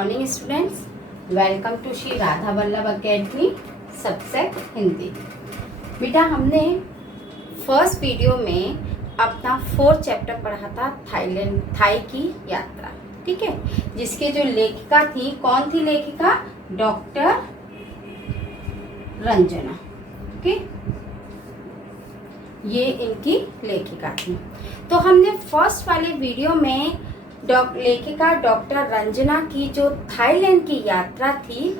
Morning students, welcome to Shri Radha Vallabh academy subject Hindi. बेटा हमने first video में अपना 4th चैप्टर पढ़ा था थाई की यात्रा, ठीक है, जिसके जो लेखिका थी, कौन थी लेखिका? डॉक्टर रंजना। ओके, ये इनकी लेखिका थी। तो हमने फर्स्ट वाले वीडियो में लेखिका डॉक्टर रंजना की जो थाईलैंड की यात्रा थी,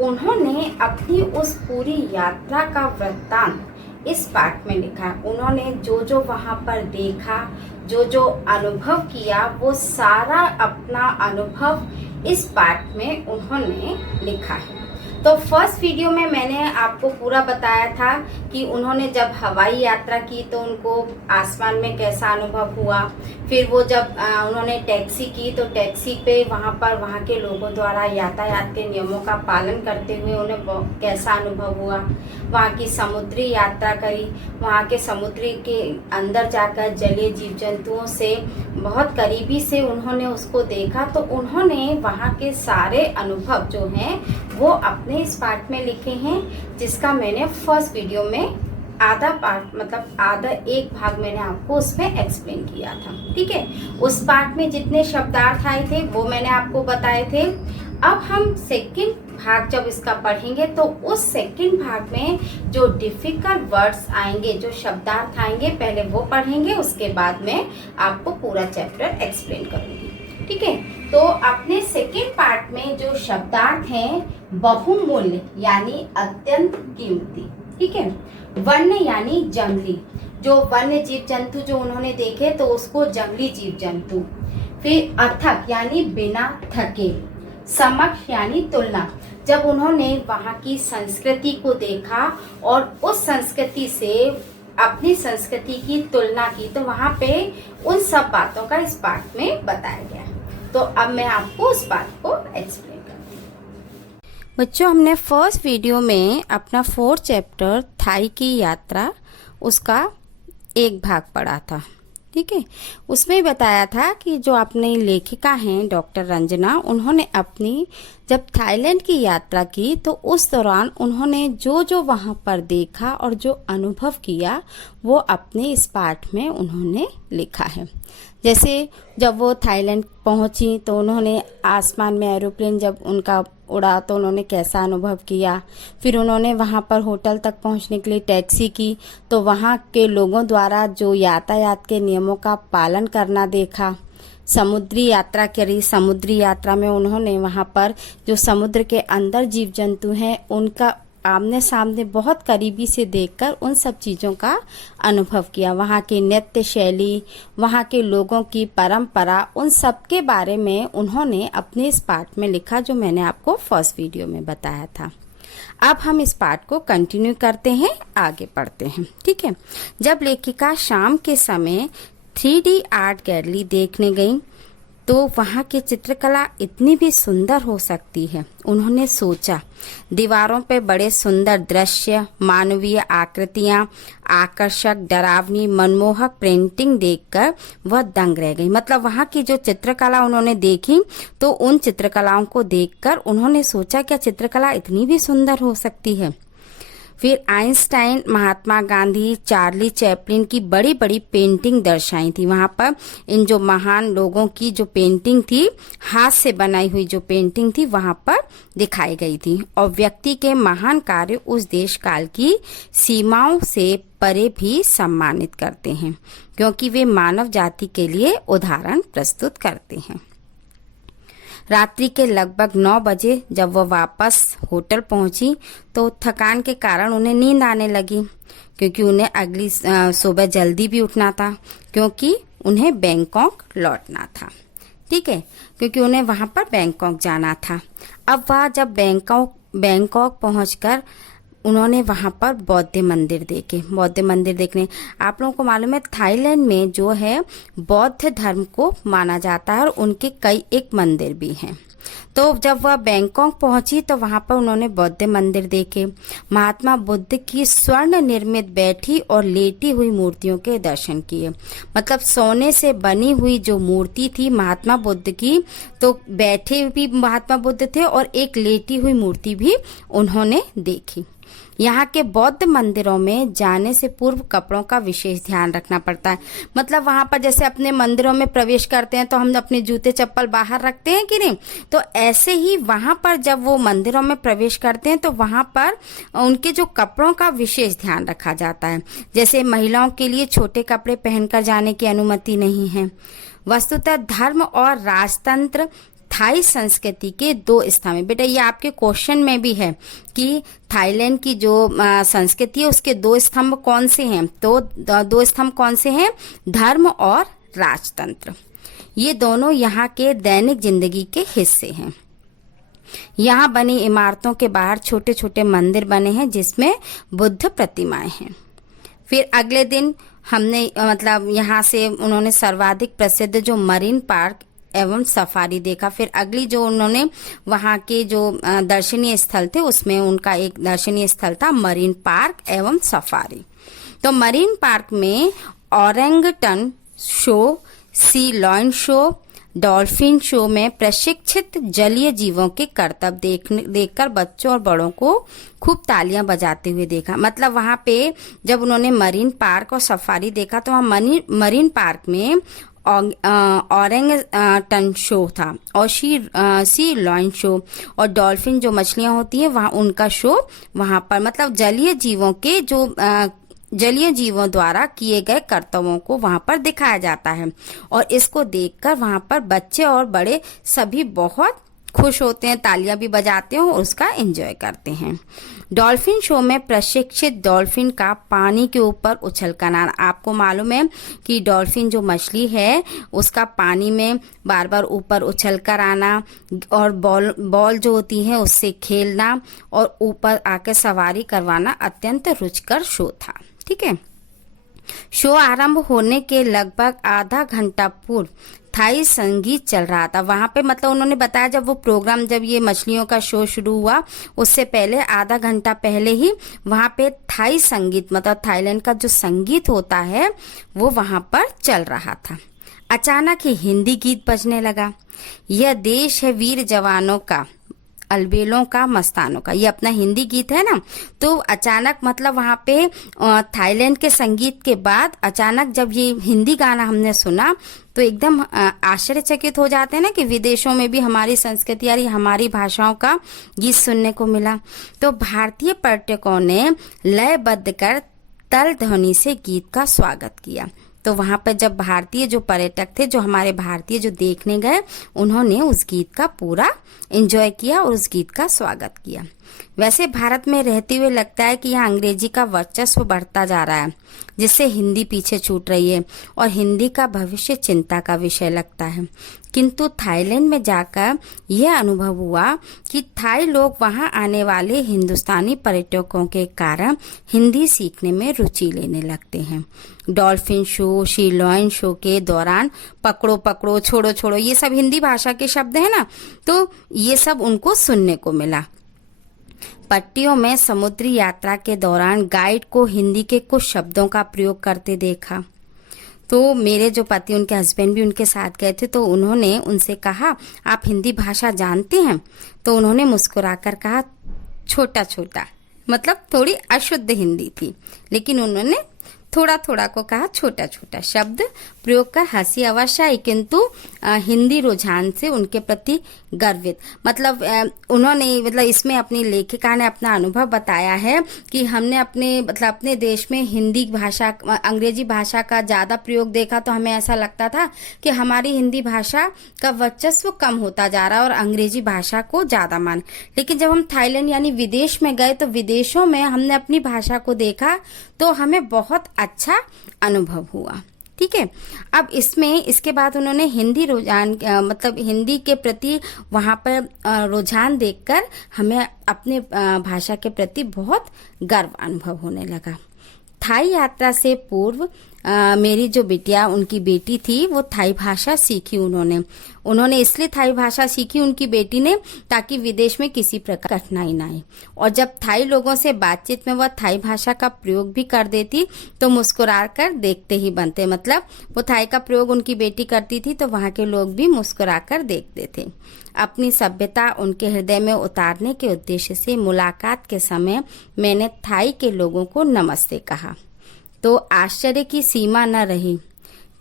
उन्होंने अपनी उस पूरी यात्रा का वृत्तांत इस पाठ में लिखा। उन्होंने जो जो वहाँ पर देखा, जो जो अनुभव किया, वो सारा अपना अनुभव इस पाठ में उन्होंने लिखा है। तो फर्स्ट वीडियो में मैंने आपको पूरा बताया था कि उन्होंने जब हवाई यात्रा की तो उनको आसमान में कैसा अनुभव हुआ। फिर वो जब उन्होंने टैक्सी की तो टैक्सी पे वहाँ पर वहाँ के लोगों द्वारा यातायात के नियमों का पालन करते हुए उन्हें कैसा अनुभव हुआ। वहाँ की समुद्री यात्रा करी, वहाँ के समुद्री के अंदर जाकर जलीय जीव जंतुओं से बहुत करीबी से उन्होंने उसको देखा। तो उन्होंने वहाँ के सारे अनुभव जो हैं वो अपने इस पार्ट में लिखे हैं, जिसका मैंने फर्स्ट वीडियो में आधा पार्ट, मतलब आधा एक भाग मैंने आपको उसमें एक्सप्लेन किया था, ठीक है। उस पार्ट में जितने शब्दार्थ आए थे वो मैंने आपको बताए थे। अब हम सेकंड भाग जब इसका पढ़ेंगे तो उस सेकंड भाग में जो डिफिकल्ट वर्ड्स आएंगे, जो शब्दार्थ आएंगे, पहले वो पढ़ेंगे, उसके बाद में आपको पूरा चैप्टर एक्सप्लेन करूंगी, ठीक है। तो अपने सेकंड पार्ट में जो शब्दार्थ हैं, बहुमूल्य यानी अत्यंत कीमती, ठीक है। वन्य यानी जंगली, जो वन्य जीव जंतु जो उन्होंने देखे तो उसको जंगली जीव जंतु। फिर अथक यानी बिना थके। समक्ष यानी तुलना, जब उन्होंने वहाँ की संस्कृति को देखा और उस संस्कृति से अपनी संस्कृति की तुलना की तो वहाँ पे उन सब बातों का इस पाठ में बताया गया है। तो अब मैं आपको उस बात को एक्सप्लेन करती हूँ। बच्चों, हमने फर्स्ट वीडियो में अपना 4th चैप्टर थाई की यात्रा उसका एक भाग पढ़ा था, ठीक है। उसमें बताया था कि जो अपनी लेखिका हैं डॉक्टर रंजना, उन्होंने अपनी जब थाईलैंड की यात्रा की तो उस दौरान उन्होंने जो जो वहाँ पर देखा और जो अनुभव किया वो अपने इस पाठ में उन्होंने लिखा है। जैसे जब वो थाईलैंड पहुँची तो उन्होंने आसमान में एरोप्लेन जब उनका उड़ा तो उन्होंने कैसा अनुभव किया। फिर उन्होंने वहाँ पर होटल तक पहुँचने के लिए टैक्सी की तो वहाँ के लोगों द्वारा जो यातायात के नियमों का पालन करना देखा। समुद्री यात्रा करी, समुद्री यात्रा में उन्होंने वहाँ पर जो समुद्र के अंदर जीव जंतु हैं उनका आमने सामने बहुत करीबी से देखकर उन सब चीज़ों का अनुभव किया। वहाँ की नृत्य शैली, वहाँ के लोगों की परंपरा, उन सब के बारे में उन्होंने अपने इस पाठ में लिखा, जो मैंने आपको फर्स्ट वीडियो में बताया था। अब हम इस पाठ को कंटिन्यू करते हैं, आगे पढ़ते हैं, ठीक है। जब लेखिका शाम के समय 3D आर्ट गैलरी देखने गई तो वहाँ की चित्रकला इतनी भी सुंदर हो सकती है, उन्होंने सोचा। दीवारों पे बड़े सुंदर दृश्य, मानवीय आकृतियाँ, आकर्षक, डरावनी, मनमोहक पेंटिंग देखकर वह दंग रह गई। मतलब वहाँ की जो चित्रकला उन्होंने देखी तो उन चित्रकलाओं को देखकर उन्होंने सोचा क्या चित्रकला इतनी भी सुंदर हो सकती है। फिर Einstein, Mahatma Gandhi, Charlie Chaplin की बड़ी बड़ी पेंटिंग दर्शाई थी। वहाँ पर इन जो महान लोगों की जो पेंटिंग थी, हाथ से बनाई हुई जो पेंटिंग थी, वहाँ पर दिखाई गई थी। और व्यक्ति के महान कार्य उस देश काल की सीमाओं से परे भी सम्मानित करते हैं, क्योंकि वे मानव जाति के लिए उदाहरण प्रस्तुत करते हैं। रात्रि के लगभग 9 बजे जब वह वापस होटल पहुंची तो थकान के कारण उन्हें नींद आने लगी, क्योंकि उन्हें अगली सुबह जल्दी भी उठना था, क्योंकि उन्हें बैंकॉक लौटना था, ठीक है, क्योंकि उन्हें वहां पर बैंकॉक जाना था। अब वह जब बैंकॉक पहुंचकर उन्होंने वहाँ पर बौद्ध मंदिर देखे। बौद्ध मंदिर देखने, आप लोगों को मालूम है थाईलैंड में जो है बौद्ध धर्म को माना जाता है और उनके कई एक मंदिर भी हैं। तो जब वह बैंकॉक पहुंची तो वहां पर उन्होंने बौद्ध मंदिर देखे। महात्मा बुद्ध की स्वर्ण निर्मित बैठी और लेटी हुई मूर्तियों के दर्शन किए। मतलब सोने से बनी हुई जो मूर्ति थी महात्मा बुद्ध की, तो बैठे भी महात्मा बुद्ध थे और एक लेटी हुई मूर्ति भी उन्होंने देखी। यहाँ के बौद्ध मंदिरों में जाने से पूर्व कपड़ों का विशेष ध्यान रखना पड़ता है। मतलब वहाँ पर जैसे अपने मंदिरों में प्रवेश करते हैं तो हम अपने जूते चप्पल बाहर रखते हैं कि नहीं, तो ऐसे ही वहाँ पर जब वो मंदिरों में प्रवेश करते हैं तो वहाँ पर उनके जो कपड़ों का विशेष ध्यान रखा जाता है। जैसे महिलाओं के लिए छोटे कपड़े पहनकर जाने की अनुमति नहीं है। वस्तुतः धर्म और राजतंत्र थाई संस्कृति के दो स्तंभ। बेटा ये आपके क्वेश्चन में भी है कि थाईलैंड की जो संस्कृति है उसके दो स्तंभ कौन से हैं, तो दो स्तंभ कौन से हैं, धर्म और राजतंत्र। ये दोनों यहाँ के दैनिक जिंदगी के हिस्से हैं। यहाँ बनी इमारतों के बाहर छोटे छोटे मंदिर बने हैं जिसमें बुद्ध प्रतिमाएं हैं। फिर अगले दिन हमने मतलब यहाँ से उन्होंने सर्वाधिक प्रसिद्ध जो मरीन पार्क एवं सफारी देखा। फिर अगली जो उन्होंने वहाँ के जो दर्शनीय स्थल थे उसमें उनका एक दर्शनीय स्थल था मरीन पार्क एवं सफारी। तो मरीन पार्क में ओरेंगटन शो, सी लॉयन शो, डॉल्फिन शो में प्रशिक्षित जलीय जीवों के करतब देखकर बच्चों और बड़ों को खूब तालियां बजाते हुए देखा। मतलब वहाँ पे जब उन्होंने मरीन पार्क और सफारी देखा तो वहाँ मरीन पार्क में ओरेंगटन शो था और सी लॉयन शो और डॉल्फिन जो मछलियां होती है वहाँ उनका शो वहाँ पर मतलब जलीय जीवों के जो जलीय जीवों द्वारा किए गए कर्तव्यों को वहाँ पर दिखाया जाता है। और इसको देखकर वहाँ पर बच्चे और बड़े सभी बहुत खुश होते हैं, तालियां भी बजाते हैं और उसका एंजॉय करते हैं। डॉल्फिन शो में प्रशिक्षित डॉल्फिन का पानी के ऊपर उछल कर आना। आपको मालूम है कि डॉल्फिन जो मछली है उसका पानी में बार बार ऊपर उछल कर आना और बॉल जो होती है उससे खेलना और ऊपर आकर सवारी करवाना अत्यंत रुचिकर शो था। ठीक है। शो आरंभ होने के लगभग आधा घंटा पूर्व थाई संगीत चल रहा था। वहां पे मतलब उन्होंने बताया जब ये मछलियों का शो शुरू हुआ उससे पहले आधा घंटा पहले ही वहां पे थाई संगीत मतलब थाईलैंड का जो संगीत होता है वो वहां पर चल रहा था। अचानक ही हिंदी गीत बजने लगा। यह देश है वीर जवानों का, अलबेलों का, मस्तानों का, ये अपना हिंदी गीत है ना। तो अचानक मतलब वहाँ पे थाईलैंड के संगीत के बाद अचानक जब ये हिंदी गाना हमने सुना तो एकदम आश्चर्यचकित हो जाते हैं ना कि विदेशों में भी हमारी संस्कृति यानी हमारी भाषाओं का गीत सुनने को मिला। तो भारतीय पर्यटकों ने लयबद्ध कर तल ध्वनि से गीत का स्वागत किया। तो वहाँ पर जब भारतीय जो पर्यटक थे, जो हमारे भारतीय जो देखने गए, उन्होंने उस गीत का पूरा एंजॉय किया और उस गीत का स्वागत किया। वैसे भारत में रहते हुए लगता है कि यहाँ अंग्रेजी का वर्चस्व बढ़ता जा रहा है जिससे हिंदी पीछे छूट रही है और हिंदी का भविष्य चिंता का विषय लगता है। किंतु थाईलैंड में जाकर यह अनुभव हुआ कि थाई लोग वहां आने वाले हिंदुस्तानी पर्यटकों के कारण हिंदी सीखने में रुचि लेने लगते हैं। डॉल्फिन शो, सी लॉयन शो के दौरान पकड़ो पकड़ो, छोड़ो छोड़ो, ये सब हिंदी भाषा के शब्द है ना, तो ये सब उनको सुनने को मिला। पट्टियों में समुद्री यात्रा के दौरान गाइड को हिंदी के कुछ शब्दों का प्रयोग करते देखा। तो मेरे जो पति, उनके हस्बैंड भी उनके साथ गए थे, तो उन्होंने उनसे कहा आप हिंदी भाषा जानते हैं? तो उन्होंने मुस्कुराकर कहा छोटा छोटा, मतलब थोड़ी अशुद्ध हिंदी थी, लेकिन उन्होंने थोड़ा थोड़ा को कहा छोटा छोटा शब्द प्रयोग कर हंसी अवश्य आई, किंतु हिंदी रुझान से उनके प्रति गर्वित। मतलब उन्होंने मतलब इसमें अपनी लेखिका ने अपना अनुभव बताया है कि हमने अपने देश में हिंदी भाषा, अंग्रेजी भाषा का ज़्यादा प्रयोग देखा तो हमें ऐसा लगता था कि हमारी हिंदी भाषा का वर्चस्व कम होता जा रहा है और अंग्रेजी भाषा को ज़्यादा मान। लेकिन जब हम थाईलैंड यानी विदेश में गए तो विदेशों में हमने अपनी भाषा को देखा तो हमें बहुत अच्छा अनुभव हुआ। ठीक है। अब इसमें इसके बाद उन्होंने हिंदी रुझान मतलब हिंदी के प्रति वहाँ पर रुझान देखकर हमें अपने भाषा के प्रति बहुत गर्व अनुभव होने लगा। थाई यात्रा से पूर्व मेरी जो बिटिया उनकी बेटी थी वो थाई भाषा सीखी उन्होंने इसलिए थाई भाषा सीखी उनकी बेटी ने ताकि विदेश में किसी प्रकार कठिनाई ना आए। और जब थाई लोगों से बातचीत में वह थाई भाषा का प्रयोग भी कर देती तो मुस्कुरा कर देखते ही बनते, मतलब वो थाई का प्रयोग उनकी बेटी करती थी तो वहाँ के लोग भी मुस्कुरा कर देखते थे। अपनी सभ्यता उनके हृदय में उतारने के उद्देश्य से मुलाकात के समय मैंने थाई के लोगों को नमस्ते कहा तो आश्चर्य की सीमा न रही।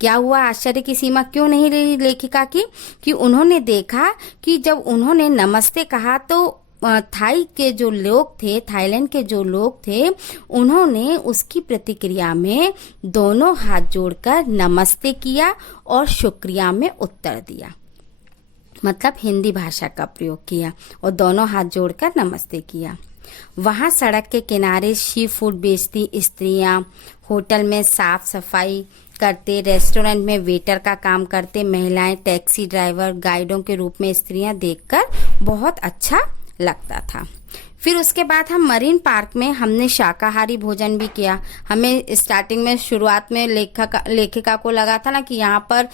क्या हुआ, आश्चर्य की सीमा क्यों नहीं रही लेखिका की? कि उन्होंने देखा कि जब उन्होंने नमस्ते कहा तो थाई के जो लोग थे, थाईलैंड के जो लोग थे, उन्होंने उसकी प्रतिक्रिया में दोनों हाथ जोड़कर नमस्ते किया और शुक्रिया में उत्तर दिया। मतलब हिंदी भाषा का प्रयोग किया और दोनों हाथ जोड़कर नमस्ते किया। वहाँ सड़क के किनारे सी फूड बेचती स्त्रियाँ, होटल में साफ सफाई करते, रेस्टोरेंट में वेटर का काम करते महिलाएं, टैक्सी ड्राइवर, गाइडों के रूप में स्त्रियाँ देखकर बहुत अच्छा लगता था। फिर उसके बाद हम मरीन पार्क में हमने शाकाहारी भोजन भी किया। हमें स्टार्टिंग में शुरुआत में लेखिका को लगा था ना कि यहाँ पर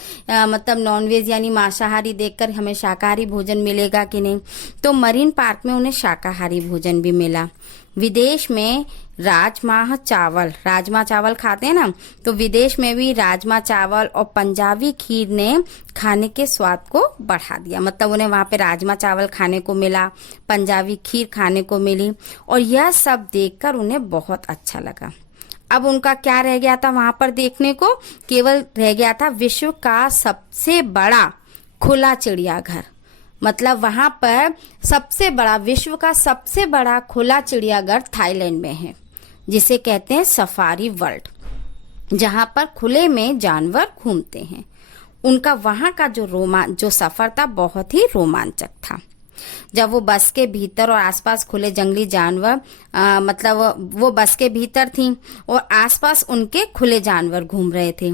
मतलब नॉनवेज यानी मांसाहारी देखकर हमें शाकाहारी भोजन मिलेगा कि नहीं, तो मरीन पार्क में उन्हें शाकाहारी भोजन भी मिला। विदेश में राजमा चावल खाते हैं ना, तो विदेश में भी राजमा चावल और पंजाबी खीर ने खाने के स्वाद को बढ़ा दिया। मतलब उन्हें वहाँ पे राजमा चावल खाने को मिला, पंजाबी खीर खाने को मिली और यह सब देखकर उन्हें बहुत अच्छा लगा। अब उनका क्या रह गया था वहाँ पर देखने को? केवल रह गया था विश्व का सबसे बड़ा खुला चिड़ियाघर। मतलब वहाँ पर सबसे बड़ा, विश्व का सबसे बड़ा खुला चिड़ियाघर थाईलैंड में है, जिसे कहते हैं सफारी वर्ल्ड, जहाँ पर खुले में जानवर घूमते हैं। उनका वहाँ का जो सफर था बहुत ही रोमांचक था। जब वो बस के भीतर और आसपास खुले जंगली जानवर मतलब वो बस के भीतर थी और आसपास उनके खुले जानवर घूम रहे थे,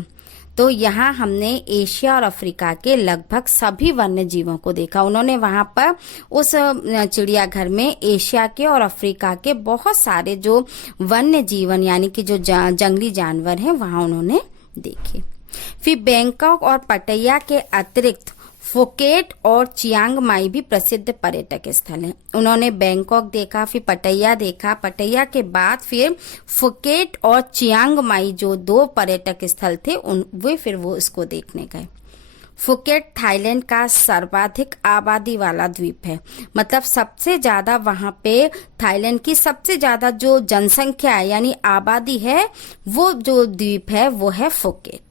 तो यहाँ हमने एशिया और अफ्रीका के लगभग सभी वन्य जीवों को देखा। उन्होंने वहाँ पर उस चिड़ियाघर में एशिया के और अफ्रीका के बहुत सारे जो वन्य जीवन यानी कि जो जंगली जानवर हैं वहाँ उन्होंने देखे। फिर बैंकॉक और पटैया के अतिरिक्त फुकेट और चियांग माई भी प्रसिद्ध पर्यटक स्थल हैं। उन्होंने बैंकॉक देखा, फिर पटैया देखा, पटैया के बाद फिर फुकेट और चियांग माई जो 2 पर्यटक स्थल थे वो इसको देखने गए। फुकेट थाईलैंड का सर्वाधिक आबादी वाला द्वीप है। मतलब सबसे ज्यादा वहाँ पे थाईलैंड की सबसे ज्यादा जो जनसंख्या है यानी आबादी है, वो जो द्वीप है वो है फुकेट।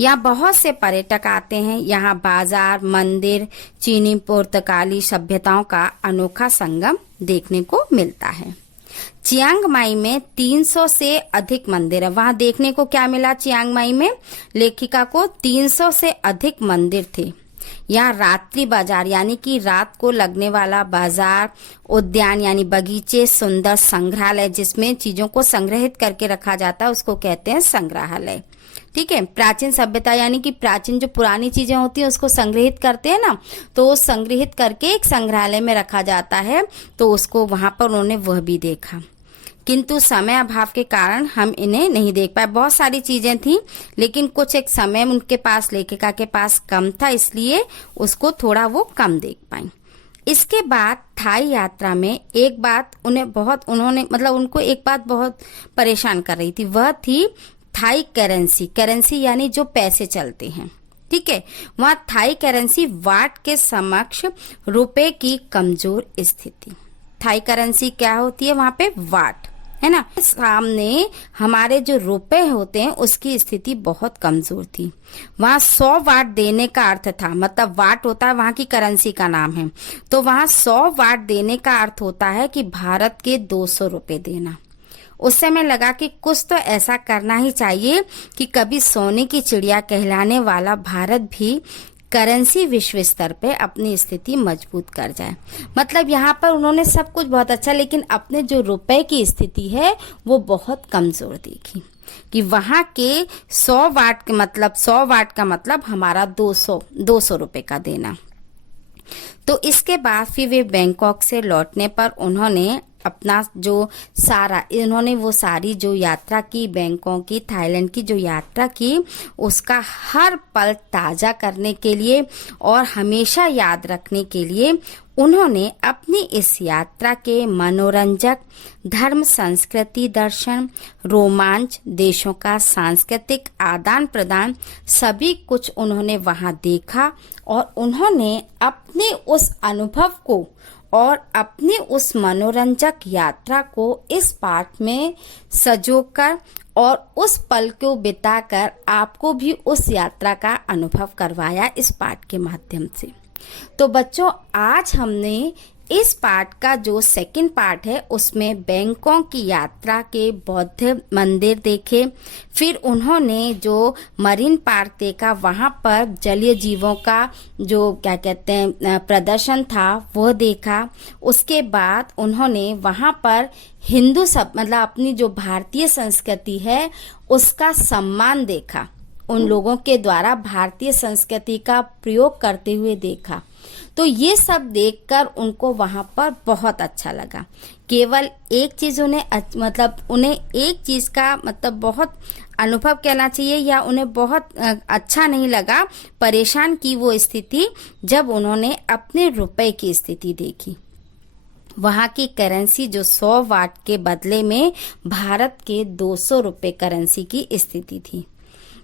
यहाँ बहुत से पर्यटक आते हैं। यहाँ बाजार, मंदिर, चीनी पुर्तगाली सभ्यताओं का अनोखा संगम देखने को मिलता है। चियांग माई में 300 से अधिक मंदिर है। वहाँ देखने को क्या मिला चियांग माई में? लेखिका को 300 से अधिक मंदिर थे। यहाँ रात्रि बाजार यानी कि रात को लगने वाला बाजार, उद्यान यानी बगीचे, सुंदर संग्रहालय जिसमें चीजों को संग्रहित करके रखा जाता है उसको कहते हैं संग्रहालय। ठीक है। प्राचीन सभ्यता यानी कि प्राचीन जो पुरानी चीजें होती हैं उसको संग्रहित करते हैं ना, तो संग्रहित करके एक संग्रहालय में रखा जाता है, तो उसको वहां पर उन्होंने वह भी देखा। किंतु समय अभाव के कारण हम इन्हें नहीं देख पाए। बहुत सारी चीजें थी लेकिन कुछ एक समय उनके पास, लेखिका के पास कम था, इसलिए उसको थोड़ा वो कम देख पाई। इसके बाद थाई यात्रा में एक बात उनको एक बात बहुत परेशान कर रही थी, वह थी थाई करेंसी यानी जो पैसे चलते हैं। ठीक है। वहाँ थाई करेंसी वाट के समक्ष रुपए की कमजोर स्थिति। थाई करेंसी क्या होती है? वहाँ पे वाट है ना, सामने हमारे जो रुपए होते हैं उसकी स्थिति बहुत कमजोर थी। वहाँ 100 वाट देने का अर्थ था, मतलब वाट होता है वहाँ की करेंसी का नाम है, तो वहाँ 100 वाट देने का अर्थ होता है कि भारत के 200 रुपए देना। उस समय लगा कि कुछ तो ऐसा करना ही चाहिए कि कभी सोने की चिड़िया कहलाने वाला भारत भी करेंसी विश्व स्तर पे अपनी स्थिति मजबूत कर जाए। मतलब यहाँ पर उन्होंने सब कुछ बहुत अच्छा, लेकिन अपने जो रुपए की स्थिति है वो बहुत कमजोर देखी। कि वहाँ के 100 वाट का मतलब हमारा 200 रुपए का देना। तो इसके बाद फिर वे बैंकॉक से लौटने पर उन्होंने अपना जो इन्होंने वो सारी जो यात्रा की, बैंकॉक की, थाईलैंड की जो यात्रा की, उसका हर पल ताज़ा करने के लिए और हमेशा याद रखने के लिए उन्होंने अपनी इस यात्रा के मनोरंजक, धर्म, संस्कृति, दर्शन, रोमांच, देशों का सांस्कृतिक आदान प्रदान सभी कुछ उन्होंने वहां देखा और उन्होंने अपने उस अनुभव को और अपनी उस मनोरंजक यात्रा को इस पाठ में सजोकर और उस पल को बिताकर आपको भी उस यात्रा का अनुभव करवाया इस पाठ के माध्यम से। तो बच्चों, आज हमने इस पाठ का जो सेकंड पार्ट है उसमें बैंकॉक की यात्रा के बौद्ध मंदिर देखे, फिर उन्होंने जो मरीन पार्क देखा, वहाँ पर जलीय जीवों का जो क्या कहते हैं प्रदर्शन था वो देखा। उसके बाद उन्होंने वहाँ पर मतलब अपनी जो भारतीय संस्कृति है उसका सम्मान देखा, उन लोगों के द्वारा भारतीय संस्कृति का प्रयोग करते हुए देखा। तो ये सब देखकर उनको वहाँ पर बहुत अच्छा लगा। केवल एक चीज़ उन्हें एक चीज़ का मतलब बहुत अनुभव कहना चाहिए या उन्हें बहुत अच्छा नहीं लगा, परेशान की वो स्थिति जब उन्होंने अपने रुपए की स्थिति देखी। वहाँ की करेंसी जो 100 वाट के बदले में भारत के 200 रुपए करेंसी की स्थिति थी।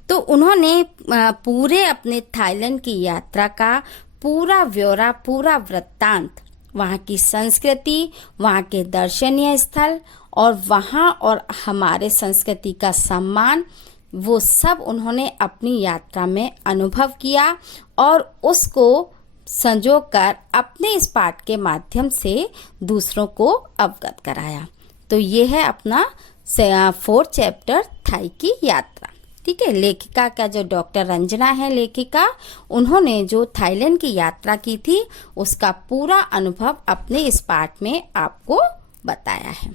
तो उन्होंने पूरे अपने थाईलैंड की यात्रा का पूरा ब्यौरा, पूरा वृत्तांत, वहाँ की संस्कृति, वहाँ के दर्शनीय स्थल और वहाँ और हमारे संस्कृति का सम्मान, वो सब उन्होंने अपनी यात्रा में अनुभव किया और उसको संजोकर अपने इस पाठ के माध्यम से दूसरों को अवगत कराया। तो ये है अपना 4th चैप्टर थाई की यात्रा। ठीक है, लेखिका का जो डॉक्टर रंजना है लेखिका, उन्होंने जो थाईलैंड की यात्रा की थी उसका पूरा अनुभव अपने इस पाठ में आपको बताया है।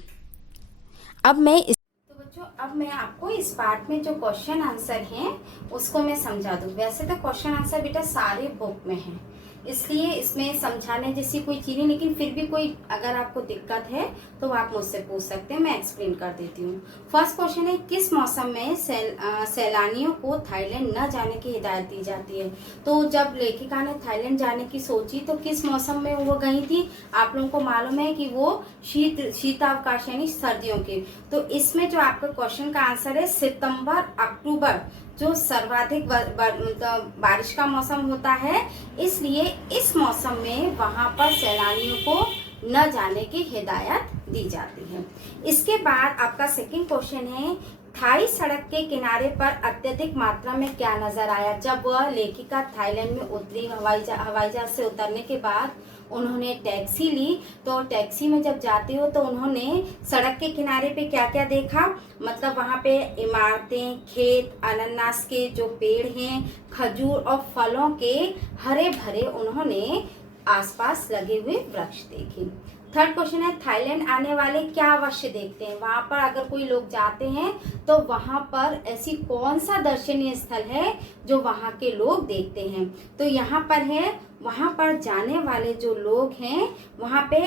अब मैं आपको इस पार्ट में जो क्वेश्चन आंसर हैं उसको मैं समझा दूँ। वैसे तो क्वेश्चन आंसर बेटा सारे बुक में हैं, इसलिए इसमें समझाने जैसी कोई चीज़ नहीं, लेकिन फिर भी कोई अगर आपको दिक्कत है तो आप मुझसे पूछ सकते हैं, मैं एक्सप्लेन कर देती हूँ। फर्स्ट क्वेश्चन है, किस मौसम में सैलानियों को थाईलैंड न जाने की हिदायत दी जाती है? तो जब लेखिका ने थाईलैंड जाने की सोची तो किस मौसम में वो गई थी? आप लोगों को मालूम है कि वो शीतावकाश यानी सर्दियों के। तो इसमें जो आपका क्वेश्चन का आंसर है सितंबर अक्टूबर, जो सर्वाधिक बारिश का मौसम होता है, इसलिए इस मौसम में वहां पर सैलानियों को न जाने की हिदायत दी जाती है। इसके बाद आपका सेकंड क्वेश्चन है, थाई सड़क के किनारे पर अत्यधिक मात्रा में क्या नजर आया? जब वह लेखिका थाईलैंड में उतरी, हवाई जहाज से उतरने के बाद उन्होंने टैक्सी ली, तो टैक्सी में जब जाते हो तो उन्होंने सड़क के किनारे पे क्या क्या देखा? मतलब वहाँ पे इमारतें, खेत, अनानास के जो पेड़ हैं, खजूर और फलों के हरे भरे उन्होंने आसपास लगे हुए वृक्ष देखे। थर्ड क्वेश्चन है, थाईलैंड आने वाले क्या अवश्य देखते हैं? वहाँ पर अगर कोई लोग जाते हैं तो वहाँ पर ऐसी कौन सा दर्शनीय स्थल है जो वहाँ के लोग देखते हैं? तो यहाँ पर है, वहाँ पर जाने वाले जो लोग हैं वहाँ पे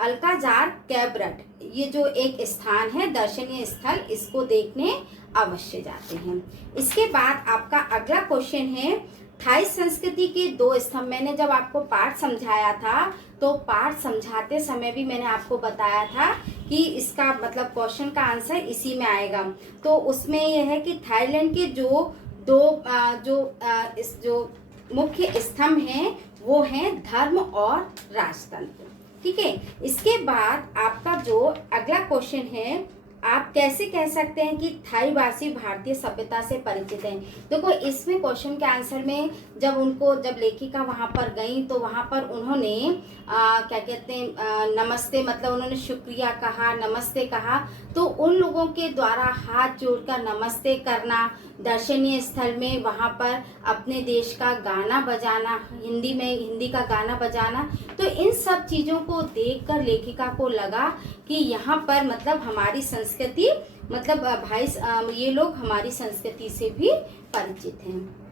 अल्काजार कैब्रट, ये जो एक स्थान है दर्शनीय स्थल, इसको देखने अवश्य जाते हैं। इसके बाद आपका अगला क्वेश्चन है, थाई संस्कृति के 2 स्तंभ। मैंने जब आपको पाठ समझाया था तो पाठ समझाते समय भी मैंने आपको बताया था कि इसका मतलब क्वेश्चन का आंसर इसी में आएगा। तो उसमें यह है कि थाईलैंड के जो मुख्य स्तंभ हैं वो हैं धर्म और राजतंत्र। ठीक है, इसके बाद आपका जो अगला क्वेश्चन है, आप कैसे कह सकते हैं कि थाई वासी भारतीय सभ्यता से परिचित हैं? देखो, इसमें क्वेश्चन के आंसर में जब लेखिका वहां पर गई तो वहां पर उन्होंने क्या कहते हैं नमस्ते, मतलब उन्होंने शुक्रिया कहा, नमस्ते कहा। तो उन लोगों के द्वारा हाथ जोड़कर नमस्ते करना, दर्शनीय स्थल में वहाँ पर अपने देश का गाना बजाना, हिंदी का गाना बजाना। तो इन सब चीज़ों को देखकर लेखिका को लगा कि यहाँ पर मतलब हमारी संस्कृति, मतलब ये लोग हमारी संस्कृति से भी परिचित हैं।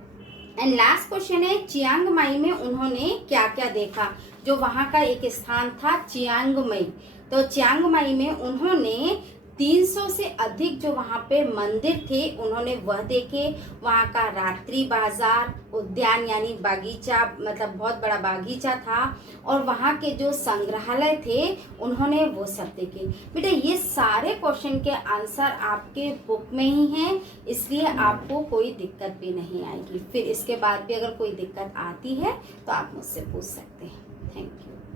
एंड लास्ट क्वेश्चन है, चियांग माई में उन्होंने क्या क्या देखा। जो वहाँ का एक स्थान था चियांग माई, तो चियांग माई में उन्होंने 300 से अधिक जो वहाँ पे मंदिर थे उन्होंने वह देखे। वहाँ का रात्रि बाजार, उद्यान यानी बागीचा, मतलब बहुत बड़ा बागीचा था, और वहाँ के जो संग्रहालय थे उन्होंने वो सब देखे। बेटा ये सारे क्वेश्चन के आंसर आपके बुक में ही हैं, इसलिए आपको कोई दिक्कत भी नहीं आएगी। फिर इसके बाद भी अगर कोई दिक्कत आती है तो आप मुझसे पूछ सकते हैं। Thank you.